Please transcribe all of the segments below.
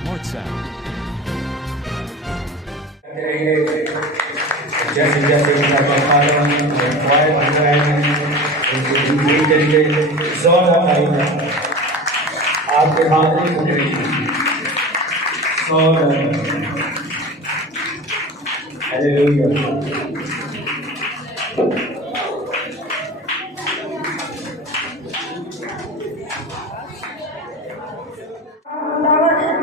Smart Sound. जैसे जैसे इनका बखारन वाय बनाएंगे इनके लिए ज़ोर लगाएंगे आपके हाथ में हालेलुया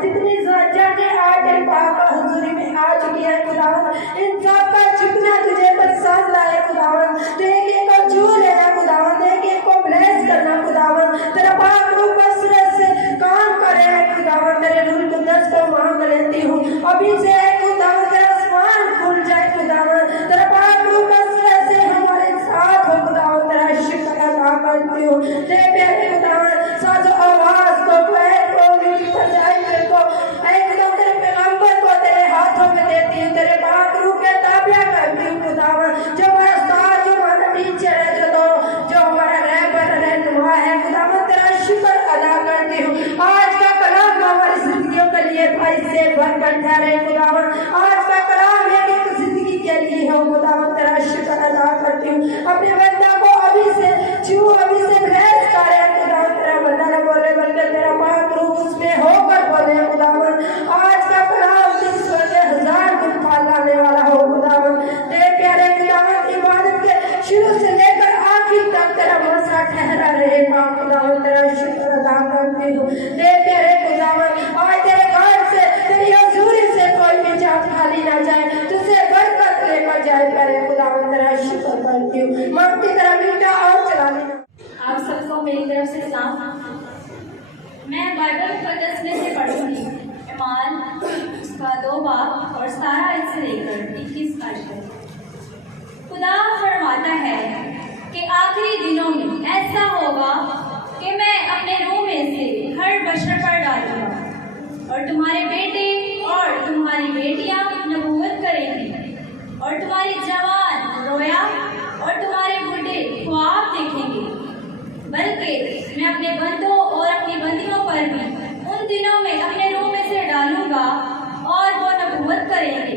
जितनी जगह आज तेरे पाक हुजूरी में आ चुकी है खुदावन, इन सब का झुकना तुझे पसंद आए खुदावन। देखे को झूल लेना खुदावन, देखे को ब्लेस करना खुदावन। तेरा पाक रूप कसरत से काम करे है खुदावन। तेरे रूल को 10 को मांग लेती हूँ अभी से खुदावन, तेरा आसमान खुल जाए खुदावन। तेरा पाक रूप कसरत से हमारे साथ हो खुदावन। तेरा शुक्र अदा करती हूँ तेरे प्यारे खुदावन। साजो आवाज को तेरे पाक रूप के ताबिया करती हूँ खुदावन। जो हमारा उस्ताद, जो हमारा टीचर है, जो हमारा रहबर रहनुमा है खुदावन, तेरा शुक्र अदा करती हूँ। आज का कलाम हमारी जिंदगियों के लिए भाई से भरकर ठहरे खुदावन। आज का कलाम एक जिंदगी के लिए हो खुदावन, तेरा शुक्र अदा करती हूँ। अपने बंदा को अभी से छू, अभी से ब्लेस करे खुदावन। तेरा बंदा न बोले बल्कि तेरा पाक रूप उसमें होकर बोले खुदावन। आज का कलाम लाने वाला हो खुदावन। तेरे प्यारे खुदावन, इबादत के शुरू से लेकर आखिर तक तेरा मसा ठहरा रहेगा खुदावन। तेरा शुक्र अदा करती हूँ तेरे प्यारे खुदावन। आज तेरे घर से, तेरी हजूरी से कोई भी जात खाली ना जाए, तुझसे बरकत लेकर जाए प्यारे खुदावन। तेरा शुक्र करती हूँ, मांगती तेरा बेटा और चला लेना। आप सबको मेरी तरफ से सलाम। मैं बाइबल मुकद्दस में से पढ़ूंगी इमाल उसका 2 बाब और 17 से लेकर 21 तक। खुदा फरमाता है कि आखिरी दिनों में ऐसा होगा कि मैं अपने रूह में से हर बशर पर डालूंगा और तुम्हारे बेटे और तुम्हारी बेटियां नबूवत करेंगी और तुम्हारे जवान रोया और तुम्हारे बूढ़े ख्वाब देखेंगे। बल्कि मैं अपने बंदों और अपनी बंदियों पर भी उन दिनों में अपने रूह में से डालूंगा और वो नबूवत करेंगे।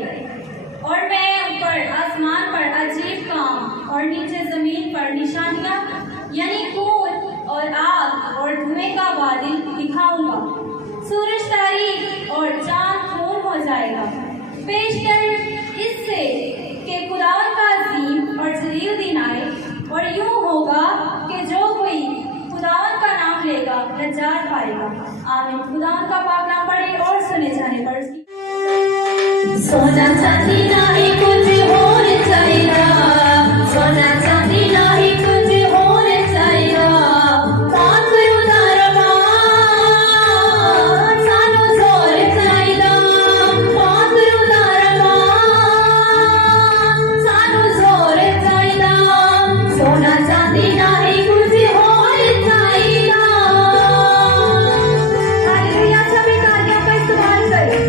और मैं ऊपर आसमान पर अजीब काम और नीचे जमीन पर निशानियां यानी खून और आग और धुएं का बादल दिखाऊंगा। सूरज तारीख और चांद खून हो जाएगा। पेशतर इससे कि खुदावन का अजीम और जलील दिन आए और यूं होगा कि जो कोई खुदावन का नाम लेगा नजात पाएगा। आमीन। खुदावन का पाक नाम पढ़े और सुने जाने पर सोना चांदी नाही कुछ होर चाहिदा, सोना चांदी नाही कुछ होर चाहिदा। पाक उदार सानू जोर चाहिदा, पाक उदार सानू जोर चाहिदा। सोना चांदी नाही कुछ होर चाहिदा। हालेलुया। सभी तालियों का इस्तेमाल करें।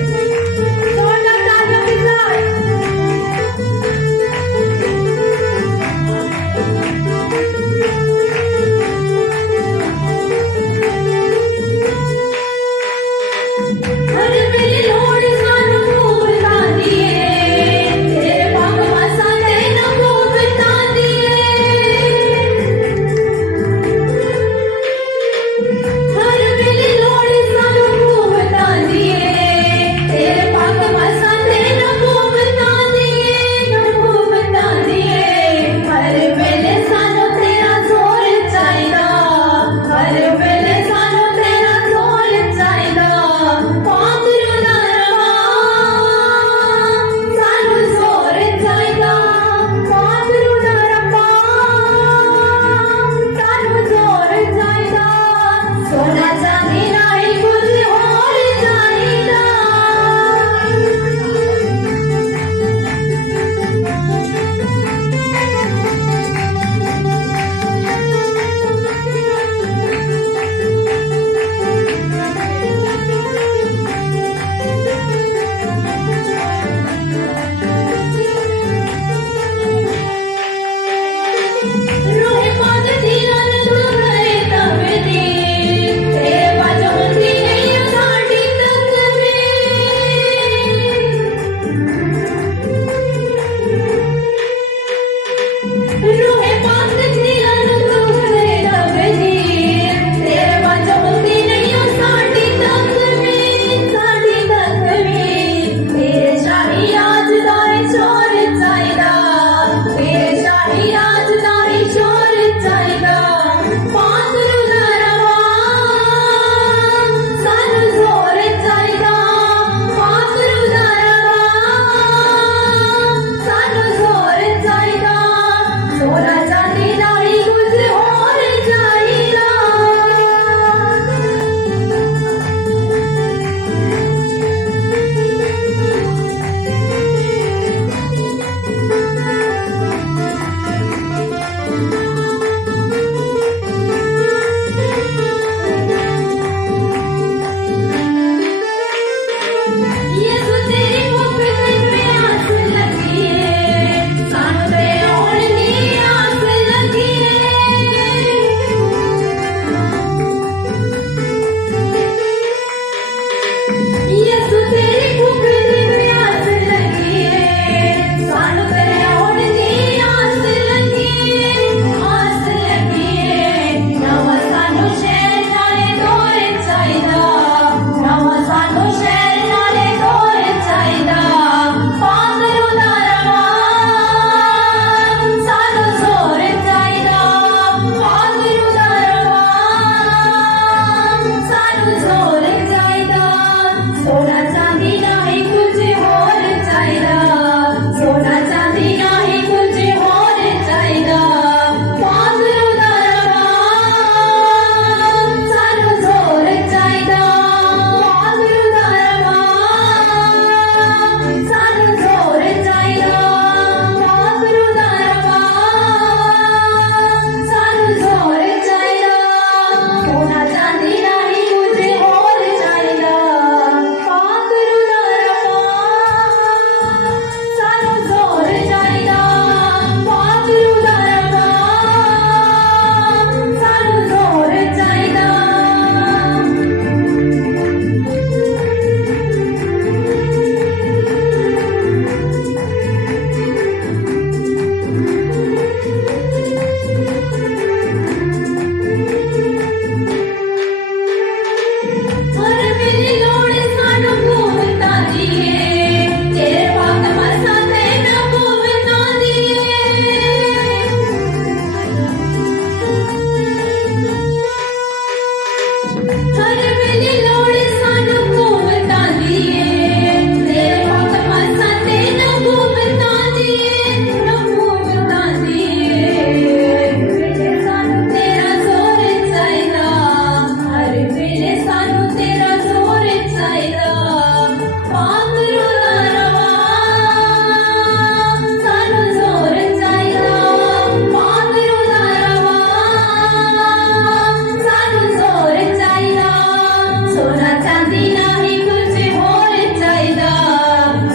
चांदी नाही कुछ होर चाहिदा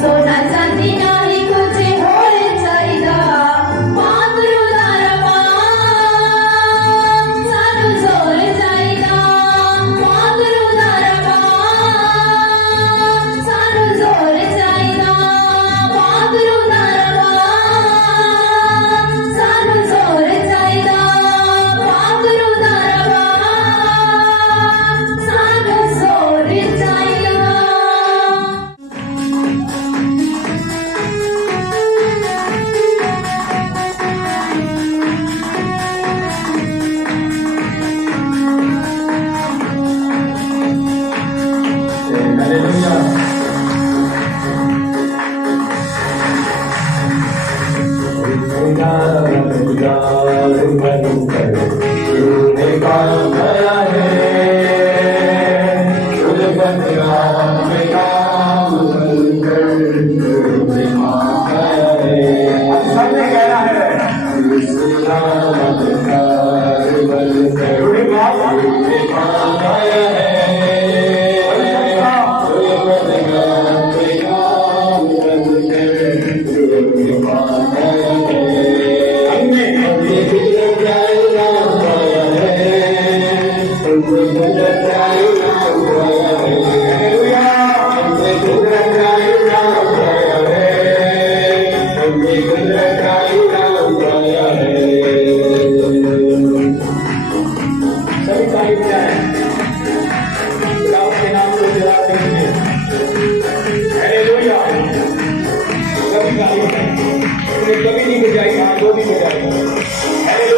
सोना चांदी नाही कुछ होर चाहिदा वांगरू दा रबा सानू जोर चाहिदा वांगरू दा रबा सानू जोर चाहिदा वांगरू दा रबा सानू जोर चाहिदा वांगरू दा रबा सानू जोर चाहिदा कभी नहीं बजाई, जो भी बजाई।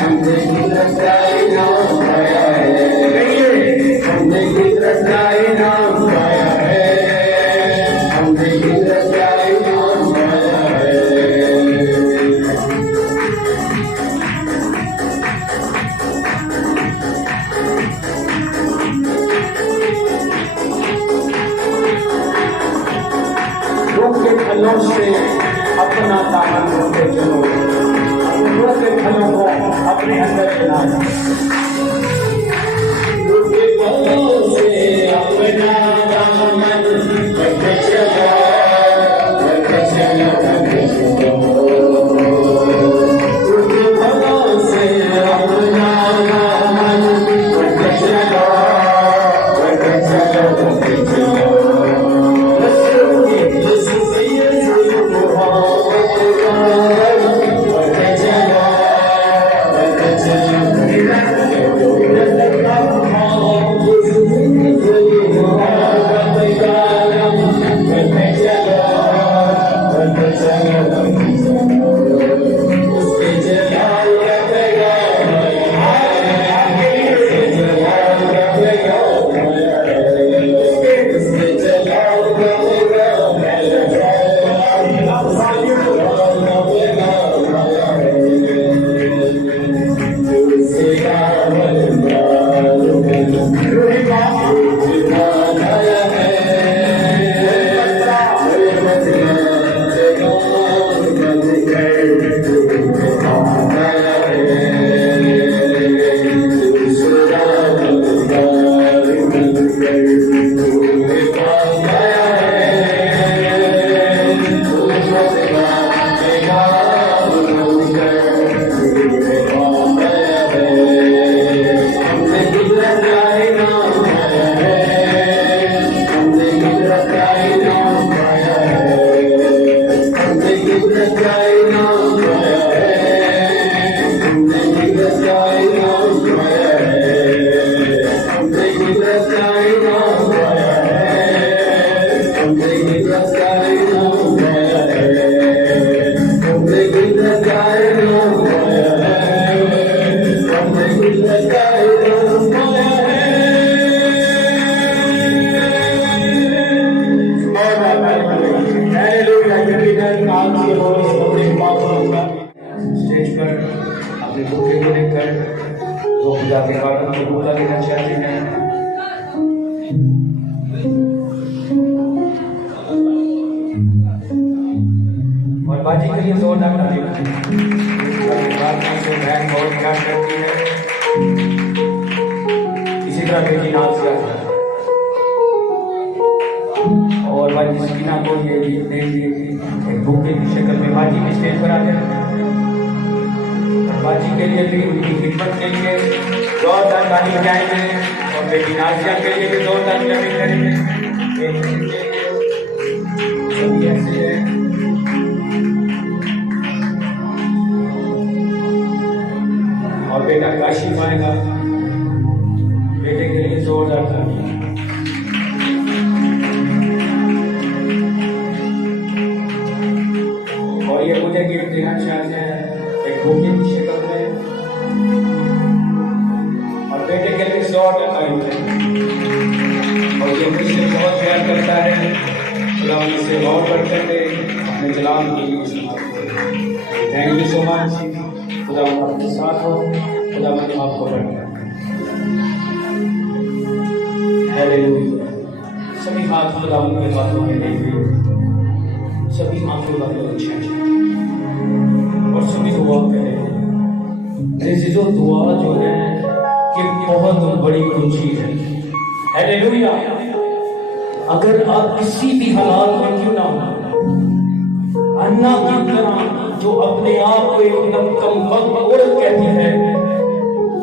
हमने फलों से अपना दामन ढूंढते चलो, फूलों के फलों को अपने अंदर लाना। फूलों के फलों से अपना दामन ढूंढते चलो, ढूंढते चलो, ढूंढते चलो। फूलों के फलों से अपना दामन ढूंढते चलो, ढूंढते चलो, ढूंढते चलो। स्टेज पर अपने बुके को लेकर दो पूजा के बाद हम पूजा देना चाहते हैं। और बाजी के लिए जोरदार तालियां से बहन बहुत प्यार करती है। इसी तरह बेटी नाज़िया और बाजी सकीना को ये एक बुके की शक्ल में बाजी के स्टेज पर आ जाए। बाजी के लिए भी उनकी खिदमत के लिए जोरदार ताली बजाएंगे और बेटी नाज़िया के लिए भी जोरदार ताली करेंगे। सभी ऐसे हैं। और बेटा काशिफ आएगा, बेटे के लिए जोरदार ताली। और ये मुझे गिफ्ट देना चाहते हैं एक बुके की शक्ल में और बेटे के लिए जोरदार ताली। और ये मुझसे बहुत प्यार करता है, खुदा मुझसे बहुत बढ़कर दे अपने जलाल के लिए इस्तेमाल करे। Thank you so much. खुदा आपके साथ हो, खुदा आपको बढ़कर। हालेलुया। सभी हाथ खुदा के हाथों में लेके सभी आंखों का अच्छा और सभी दुआ करें। जो दुआ जो है कि बहुत बड़ी कुंजी है। हालेलुया। अगर आप किसी भी हालात में क्यों ना हो, अन्ना की तरह जो अपने आप को एकदम कमबख्त औरत कहती है,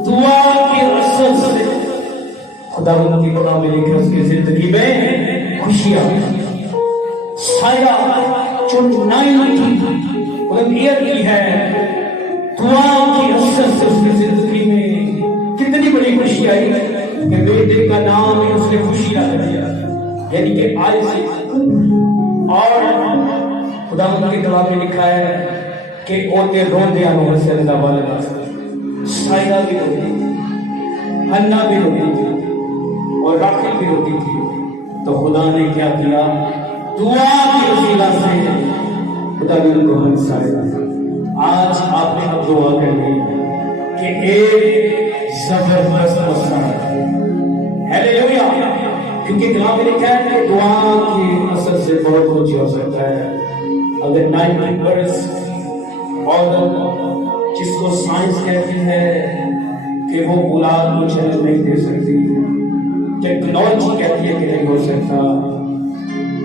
दुआ की असर से खुदावंद की कलाम में लिखा उसकी जिंदगी में खुशियां साया चुनाई की है। दुआ की असर से उसकी जिंदगी में कितनी बड़ी खुशी आई कि बेटे का नाम ही उसने खुशियां दिया, यानी कि आज से। और खुदावंद की कलाम में लिखा है कि ओते रोंदे आनो हसन दा वाला साया भी रोंदे हन्ना भी रोती थी और राखिल भी रोती थी, तो खुदा ने क्या किया, दुआ की वसीला से खुदा ने उनको हंसाया। आज आपने अब दुआ करनी कि एक जबरदस्त मसला है, हालेलुया, क्योंकि कलाम में लिखा है कि दुआ की असर से बहुत कुछ हो सकता है। अगर 90% और जिसको साइंस कहती है कि वो औलाद को जन्म नहीं दे सकती, टेक्नोलॉजी कहती है कि नहीं हो सकता,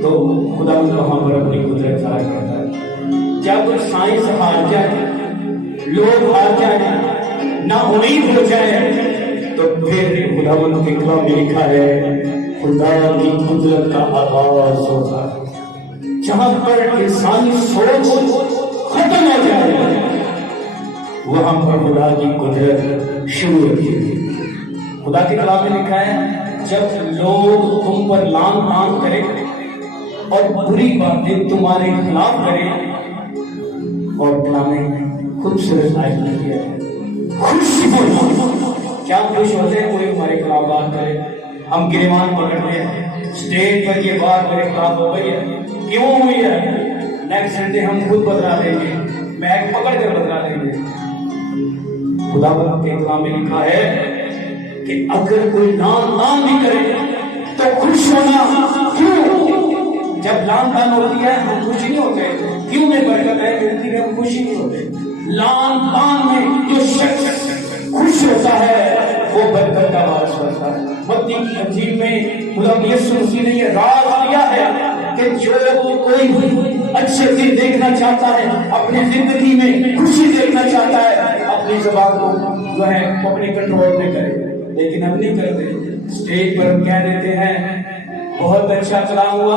तो खुदा वहां पर अपनी कुदरत जाहिर करता है। क्या कुछ साइंस हार जाए, लोग हार जाए, ना उम्मीद हो जाए, तो फिर खुदावंद के कलाम में लिखा है खुदा की कुदरत का आगाज होता है। जहां पर इंसानी सोच खत्म हो जाए, वहां पर खुदा की कुदरत शुरू होती है। खुदा के कलाम में लिखा है जब लोग तुम पर लान तान करें और बुरी बातें तुम्हारे खिलाफ करें, और कलाम खूबसूरत आयत लिखी है, खुश हो। क्या खुश होते हैं कोई हमारे खिलाफ बात करे, हम गिरबान पकड़ते हैं, स्टेज पर ये बात मेरे खिलाफ हो गई है, क्यों हुई है, नेक्स्ट संडे हम खुद बदला देंगे, बैग पकड़ कर बदला देंगे। खुदा के कलाम में लिखा है कि अगर कोई लान तान भी करे तो खुश होना। क्यों? जब लान तान होती है हम खुश नहीं होते, क्यों में बरकत है मिलती है, हम खुश नहीं होते। लान तान में जो शख्स खुश होता है वो बरकत का वारिस होता है। मत्ती की इंजील में खुदा यीशु मसीह ने ये राज दिया है कि जो कोई अच्छे दिन देखना चाहता है, अपनी जिंदगी में खुशी देखना चाहता है, अपनी ज़बान को जो है वो अपने कंट्रोल में करे। लेकिन हम नहीं करते, स्टेज पर हम कह देते हैं बहुत अच्छा कलाम हुआ,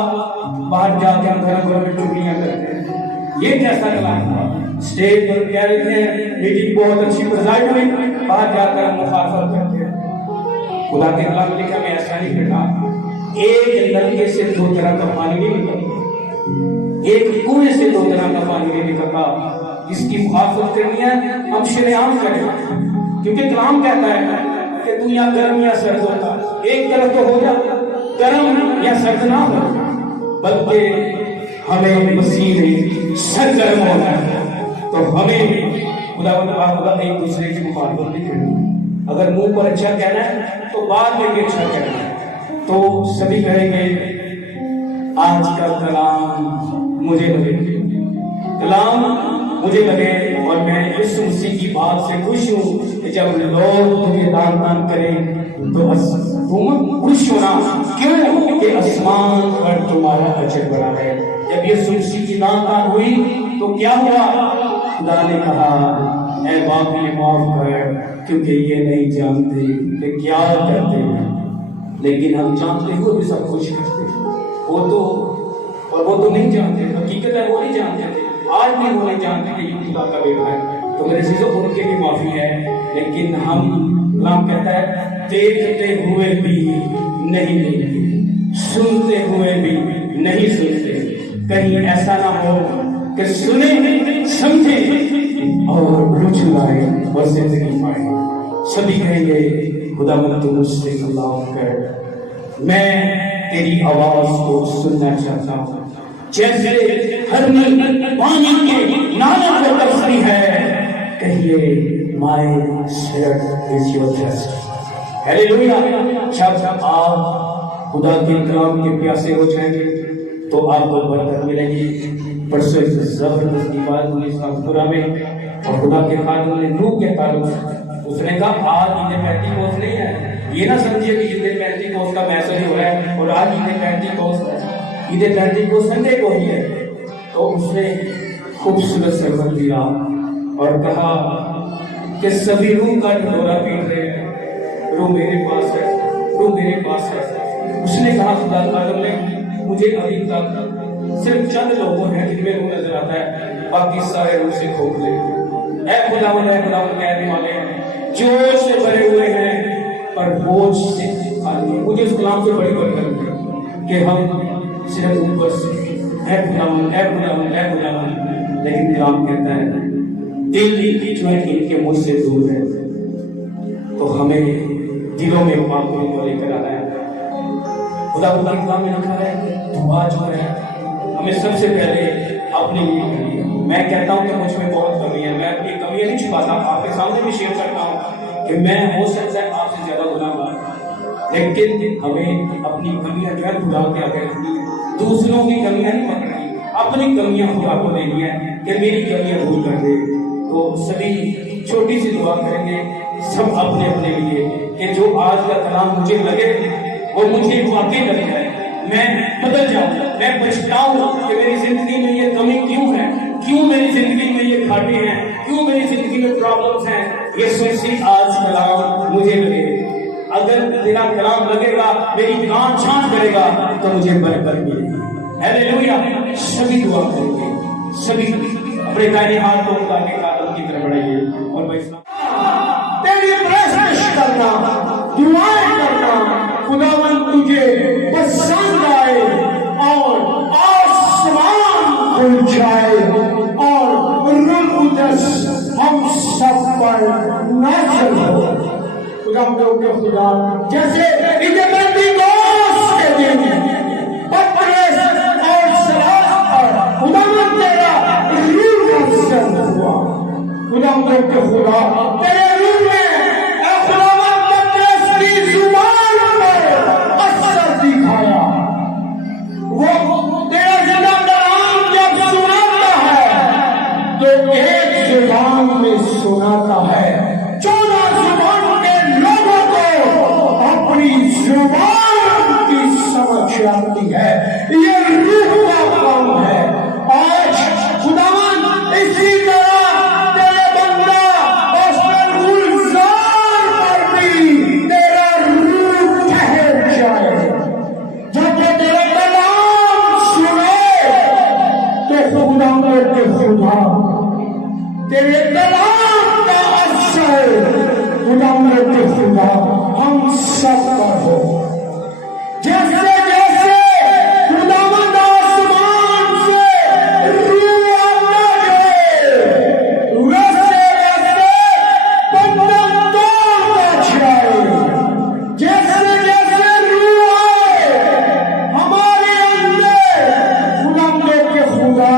बाहर जाके हम घर में चुगलियां करते हैं। ये कैसा कलाम हुआ? स्टेज पर कह देते हैं मीटिंग बहुत अच्छी प्रेजाइड हुई, बाहर जाकर हम मुखालफत करते हैं। खुदा के कलाम में लिखा मैं ऐसा नहीं करता। एक नलके से दो तरह का पानी नहीं निकलता, एक कुएं से दो तरह का पानी नहीं निकलता। इसकी मुखालफत करनी है हम शरेआम करें, क्योंकि कलाम कहता है कि दुनिया गर्म या सर्द होता, एक तरफ तो हो जा, गर्म या सर्द ना हो, बल्कि हमें मसीह में सरगर्म होना है। तो हमें खुदा एक दूसरे की मुखालफत नहीं करनी। अगर मुंह पर अच्छा कहना है तो बाद में भी अच्छा कहना है। तो सभी कहेंगे आज का कलाम मुझे लगे, कलाम मुझे लगे, और मैं यीशु मसीह की बात से खुश हूँ कि जब लोग तुम्हें दान दान करें तो तुम खुश होना। क्यों? कि आसमान पर तुम्हारा अजर बड़ा है। जब यीशु मसीह की दान दान हुई तो क्या हुआ? खुदा ने कहा ऐ बाप ये माफ कर, क्योंकि ये नहीं जानते कि क्या करते हैं। लेकिन हम जानते हुए भी सब कुछ करते हैं। वो तो नहीं जानते, हकीकत है वो नहीं जानते थे, आज भी वो नहीं जानते कि ये खुदा का बेटा है। तो मेरे चीजों उनके भी माफी है, लेकिन हम कलाम कहता है देखते हुए भी नहीं देखते, सुनते हुए भी नहीं सुनते, कहीं ऐसा ना हो कि सुने समझे और रुचि लाए और जिंदगी पाए। सभी कहेंगे खुदावंद तू मुझसे कलाम कर, मैं तेरी आवाज को सुनना चाहता हूँ। जैसे हरनी पानी के नालों को तरसती है, कहिए my spirit is your thirst. Hallelujah. जब आप खुदा के कलाम के प्यासे हो जाएंगे तो आपको बरकत मिलेगी। परसों एक जबरदस्त बात हुई सातपुरा में, और खुदा के खादिम ने रूह के ताल्लुक उसने कहा आज ईद पेंतीकोस्त नहीं है। ये ना समझिए कि ईद पेंतीकोस्त का मैसेज हो रहा है और आज ईद पेंतीकोस्त है, ईद पेंतीकोस्त संडे को ही है। तो उसने खूबसूरत सरबत दिया और कहा कि सभी रूह का ढोरा पीट रहे हैं, रूह मेरे पास है, रूह मेरे पास है। उसने कहा खुदा खादिम ने मुझे अभी तक सिर्फ चंद लोगों हैं जिनमें रूह नजर आता है, बाकी सारे रूह से खोखले। ऐ खुदावंद कहने वाले हैं जोश से भरे हुए हैं पर बोझ से खाली। मुझे इस कलाम से बड़ी बरकत है कि हम सिर्फ ऊपर से ऐ खुदावंद ऐ खुदावंद ऐ खुदावंद, लेकिन कलाम कहता है दिल जो है इनके मुझ से दूर है। तो हमें दिलों में मांगों को लेकर आ रहा है। खुदा खुदा कलाम में लिखा है दुआ जो है हमें सबसे पहले अपने लिए करनी है। मैं कहता हूँ कि मुझ में बहुत कमी है, मैं अपनी कमियां नहीं छुपाता, आपके सामने भी शेयर करता हूँ कि मैं हो सकता है आपसे ज्यादा गुनाहगार, लेकिन हमें अपनी कमियां जो है खुदा के आगे रखनी है। दूसरों की कमियां नहीं पकड़नी, अपनी कमियां खुदा को देनी है कि मेरी कमियां दूर कर दे। तो सभी छोटी सी दुआ करेंगे सब अपने अपने लिए कि जो आज का कलाम मुझे लगे वो मुझे वाकई लग जाए, मैं बदल जाऊं, मैं पछताऊं कि मेरी जिंदगी में ये कमी क्यों है, क्यों मेरी जिंदगी में ये घाटे हैं, क्यों मेरी जिंदगी में प्रॉब्लम्स हैं। ये सोचिए आज कलाम मुझे लगे, अगर तेरा कलाम लगेगा मेरी कान छान करेगा तो मुझे बरकत मिलेगी। हालेलुया। सभी दुआ करेंगे, सभी अपने दाहिने हाथ को खुदा के कादम की तरफ बढ़ाइए और मैं तेरी प्रेज़ेंस करना, दुआएं करना, खुदावंद तुझे पसंद आए और आसमान खुल जाए और रूह कुदस हम सब पर नाज़िल हो। खुदा के खुदा जैसे पेंतीकोस्त के दिन पतरस और सलास पर खुदावंद तेरा रूह नाज़िल हुआ। खुदा के खुदा तेरे रूह में खुदावंद पतरस की जुबान पर असर दिखाया। वो तेरा जिंदा कलाम जब सुनाता है तो एक जुबान में सुनाता है, 14 जुबान के लोगों को अपनी जुबान की समझ आती है। ये रूह का काम है। आज खुदावंद इसी तरह तेरे बंदा और गुलजार पर भी तेरा रूह ठहर जाए। जब वो तेरा कलाम सुने तो खुदावंद के खुदा तेरे कलाम का असर खुदावंद के खुदा हम सब पर हो। जैसे जैसे खुदावंद आसमान से रूह आता है वैसे वैसे बंधन तोड़ता जाए। जैसे जैसे रूह आए हमारे अंदर खुदावंद के खुदा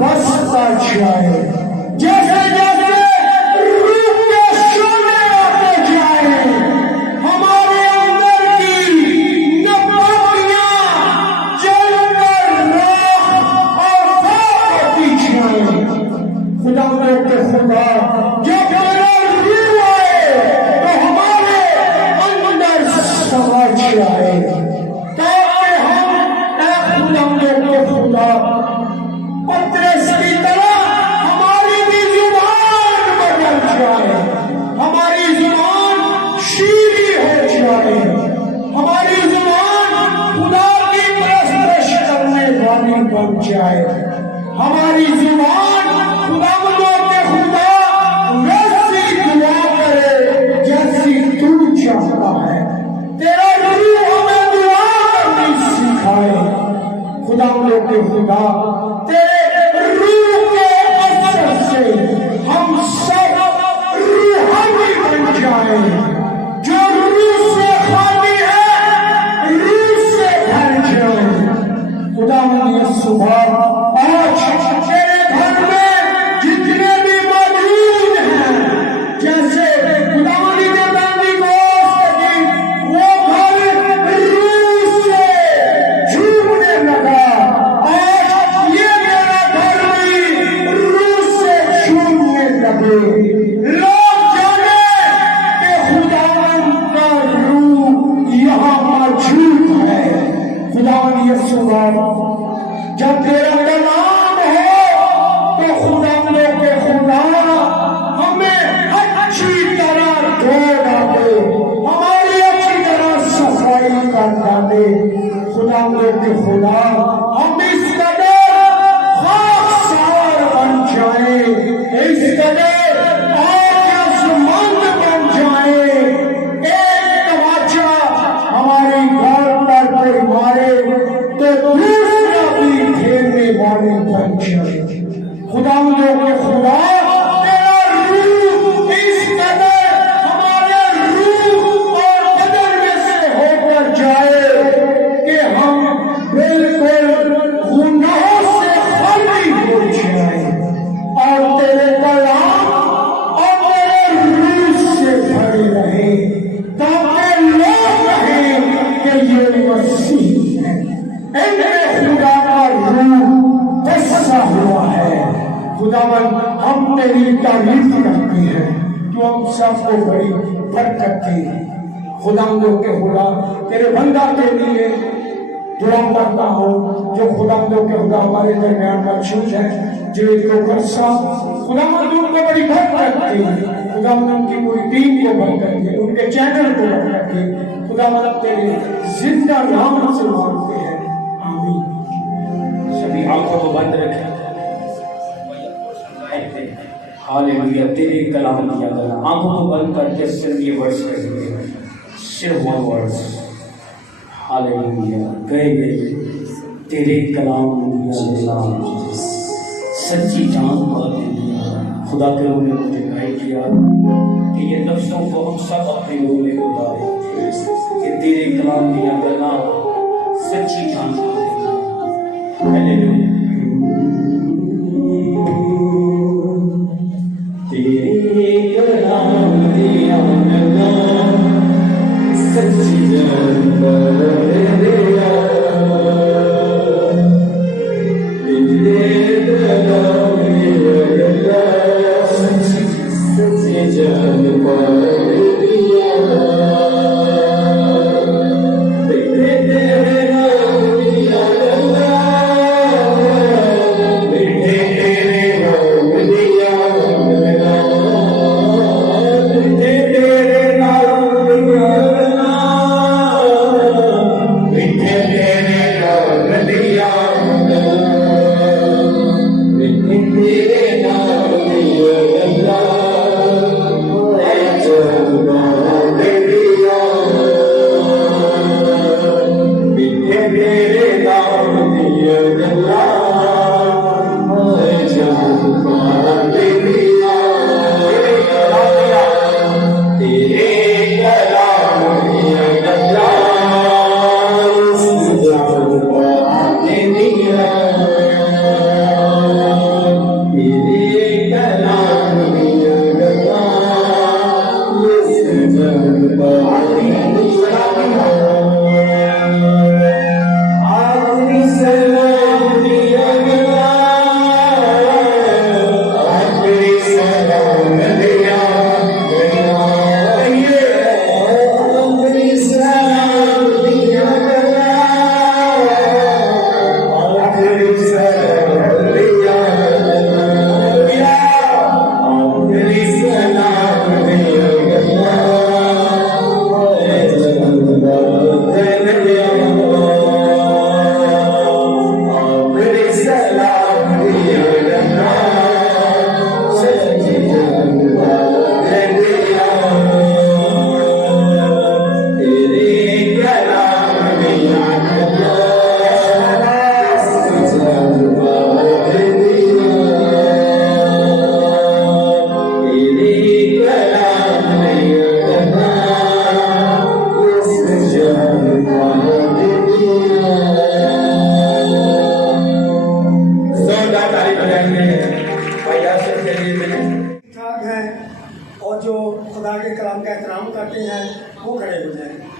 बसता जाए। जैसे जैसे रूह के शोले आते जाए हमारे अंदर की नफरतियां जलकर राख और खाक होती जाए। खुदावंद के खुदा जब तेरा रूह आए तो हमारे अंदर समा जाए ताकि हम खुदावंद के खुदा पतरस की तरह हमारी भी जुबान बदल जाए, हमारी जुबान शीरी हो जाए, हमारी जुबान खुदा की परस्तिश करने वाली बन जाए, हमारी जुबान खुदावंद के खुदा वैसी दुआ करे जैसी तू चाहता है। तेरा रूह हमें दुआ करनी सिखाए। खुदावंद के खुदा तेरे रूह के असर से हम सब रूहानी बन जाए। जो रूह से खाली है रूह से भर जाए। खुदावंद ये सुबह आज तेरे घर में जितने भी मौजूद हैं, जैसे खुदावंद के पेंतीकोस्त के दिन वो घर रूह से झूमने लगा, आज ये मेरा घर भी रूह से झूमने लगे। लोग जाने कि खुदावंद का रूह यहाँ मौजूद है। खुदावंद ये सुबह जब तेरा कलाम हो तो खुदावंद के खुदा हमें अच्छी तरह धो डाले, हमारी अच्छी तरह सफाई कर डाले। खुदावंद के खुदा हम इस कदर खाकसार बन जाए, इस कदर आजमंद बन जाए। एक तमाचा हमारे घर पर कोई मारे तो दूसरा भी घेरने तेरी तारीफ करते हैं, तू हम सबको बड़ी बरकत दे। खुदावंदों के खुदा तेरे बंदा के लिए दुआ करता हूँ, जो खुदावंदों के खुदा हमारे दरमियान मौजूद है, जो एक वर्षा खुदावंदों को बड़ी बरकत दे, खुदावंद उनकी पूरी टीम को बरकत दे, उनके चैनल को बरकत दे। खुदावंद तेरे जिंदा नाम से मांगते हैं, आमीन। सभी आंखों को बंद रखें। हालेलुया। तेरे कलाम किया गया, आंखों को बंद करके सिर्फ ये वर्ड्स कहेंगे, सिर्फ वन वर्ड्स। हालेलुया। गए तेरे कलाम सच्ची जान बात दिया। खुदा के लोगों ने मुझे गाइड किया कि ये लफ्ज़ों को हम सब अपने लोगों में उतारे कि तेरे कलाम दिया गला सच्ची जान बात दिया। हालेलुया। तेरे कलाम दिया गला सच्ची जान बात दिया।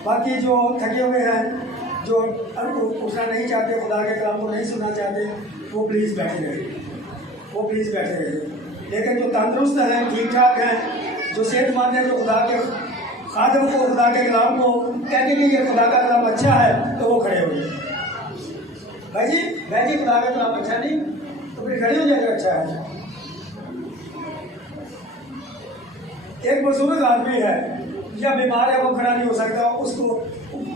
बाकी जो थके हुए हैं, जो उठना नहीं चाहते, खुदा के कलाम को नहीं सुनना चाहते, वो प्लीज़ बैठे रहे। लेकिन जो तंदुरुस्त हैं, ठीक ठाक हैं, जो सेहतमंद हैं, जो खुदा के खादम को, खुदा के कलाम को कहते कि ये खुदा का कलाम अच्छा है, तो वो खड़े हो जाए। भाई जी खुदा का कलाम अच्छा नहीं, तो फिर खड़े हो जाएगा अच्छा है। एक बुजुर्ग आदमी है या बीमार है, वो खड़ा नहीं हो सकता, उसको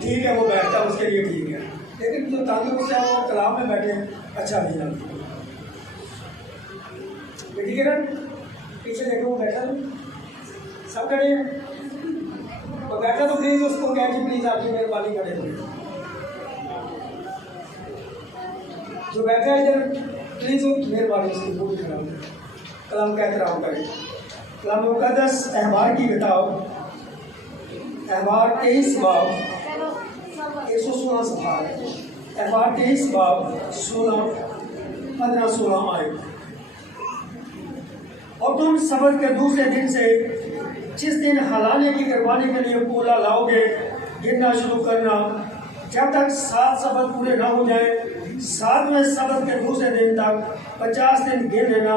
ठीक है वो बैठता, उसके लिए ठीक है। लेकिन जो तंदुरुस्त है वो कलाम में बैठे अच्छा नहीं लगता। बेटी किरण पीछे देखो, वो बैठा नहीं, सब खड़े हैं, तो बैठा तो प्लीज उसको कह कि प्लीज आपकी मेहरबानी खड़े हो। जो बैठा है इधर प्लीज मेहरबानी उसकी पूरी खड़ा हो, कलाम का एहतराम करें। कलाम मुक़द्दस अहबार की किताब अहबार 23 बाब 116 सफार, अहबार 23 बाब 15-16 आए। और तुम सबत के दूसरे दिन से जिस दिन हलाने की कुर्बानी के लिए पूरा लाओगे गिनना शुरू करना, जब तक 7 सबत पूरे ना हो जाए। 7वें सबत के दूसरे दिन तक 50 दिन गिन लेना,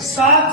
7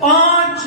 5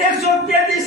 133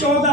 14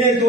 1 2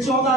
14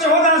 14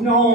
9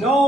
9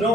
9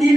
2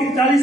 41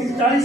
41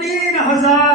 3000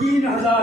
3000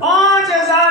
5000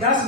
10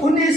19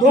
2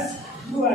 SUN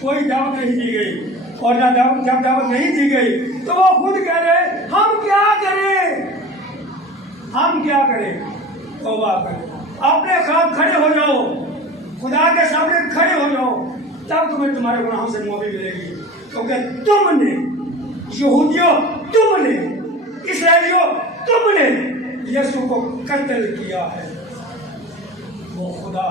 कोई दावत नहीं दी गई, और ना जब दावत नहीं दी गई तो वो खुद कह रहे हम क्या करें, हम क्या करें। तौबा करें, अपने साथ खड़े हो जाओ, खुदा के सामने खड़े हो जाओ, तब तुम्हें तुम्हारे गुनाहों से माफी मिलेगी। क्योंकि तुमने यहूदियों, तुमने इस्राएलियों, तुमने यीशु को कत्ल किया है। वो खुदा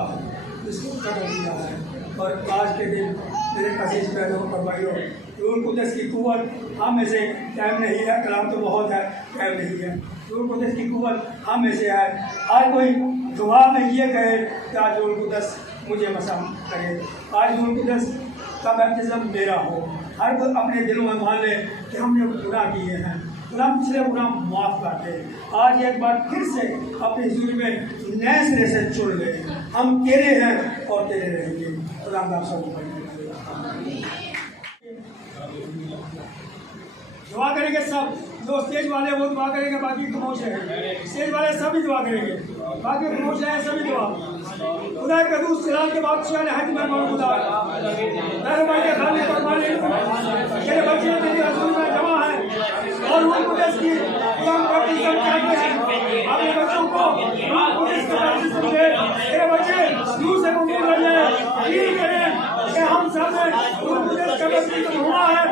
इसको कत्ल किया है। और आज के दिन मेरे कसीस पहलों पर भाइयों, रूह कुदस की कुव्वत हम में से टाइम नहीं है, कलाम तो बहुत है, टाइम नहीं है। रूह कुदस की कुव्वत हम में से है। आज कोई दुआ में ये कहे कि आज रूह कुदस मुझे मसा करे, आज रूह कुदस का बैप्टिज्म मेरा हो। हर कोई अपने दिलों में मान ले कि हमने गुनाह किए हैं, खुदा पिछले गुनाह माफ़ कर दे। आज एक बार फिर से अपनी हुजूरी में नए सिरे से चुन ले, हम तेरे हैं और तेरे रहेंगे। खुदा हम सब दुआ करेंगे सब, जो स्टेज वाले वो दुआ करेंगे, बाकी खामोश है। स्टेज वाले सभी दुआ करेंगे, बाकी खामोश है सभी दुआ। खुदा के दूस सलाम के बादशाह ने हज में मौजूद है, मेरे भाई खाली कुर्बानी मेरे बच्चे तेरी हजूरी में जमा है और रूह कुदस की गुलाम का प्रीतम चाहते हैं। अपने बच्चों को रूह कुदस का प्रीतम दे, मेरे बच्चे दूर से मुंह लग जाए, फील करें कि हम सब में रूह कुदस का प्रीतम हुआ है।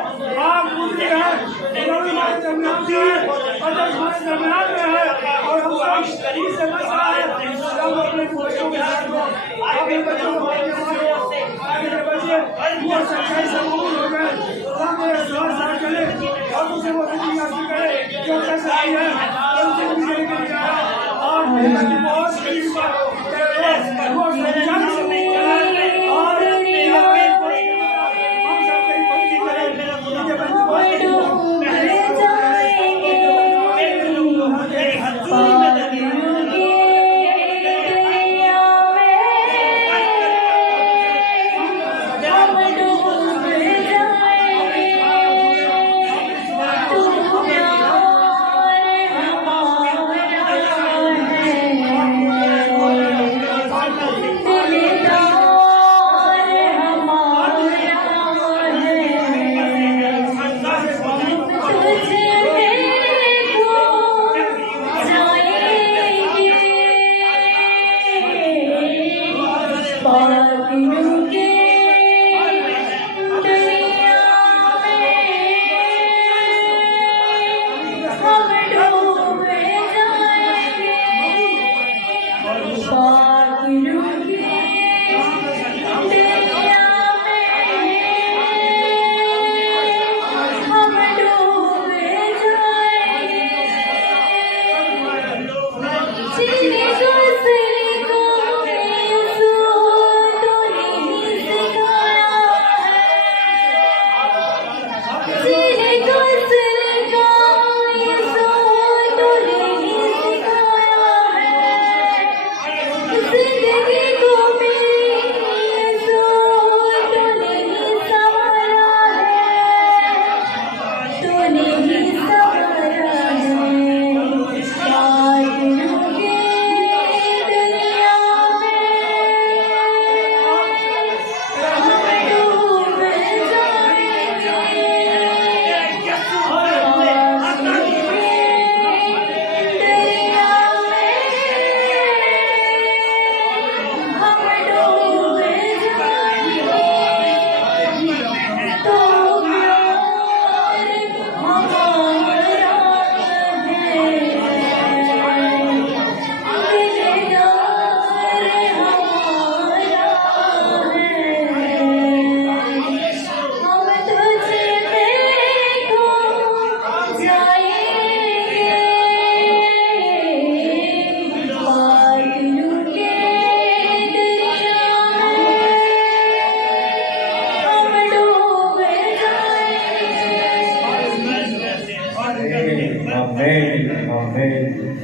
आप मुझे है हमारे दरमियान में है और हमारे दरमियान में है और हम सब इससे बच रहा है। हम अपने बच्चों के साथ को अपने बच्चों को आगे बच्चे वो सच्चाई से कबूल हो गए, हम मेरे साथ चले और उसे वो जिंदगी हासिल करे जो कर सकती है और उसे भी लेके जाए और मेरी बहुत करीब है वो सच्चाई से और हम सब की बंदी करें मुझे बंदी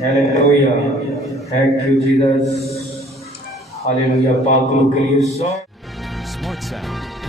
Hallelujah. Thank you, Jesus. Hallelujah. पाक लोग के लिए सौ Smart Sound.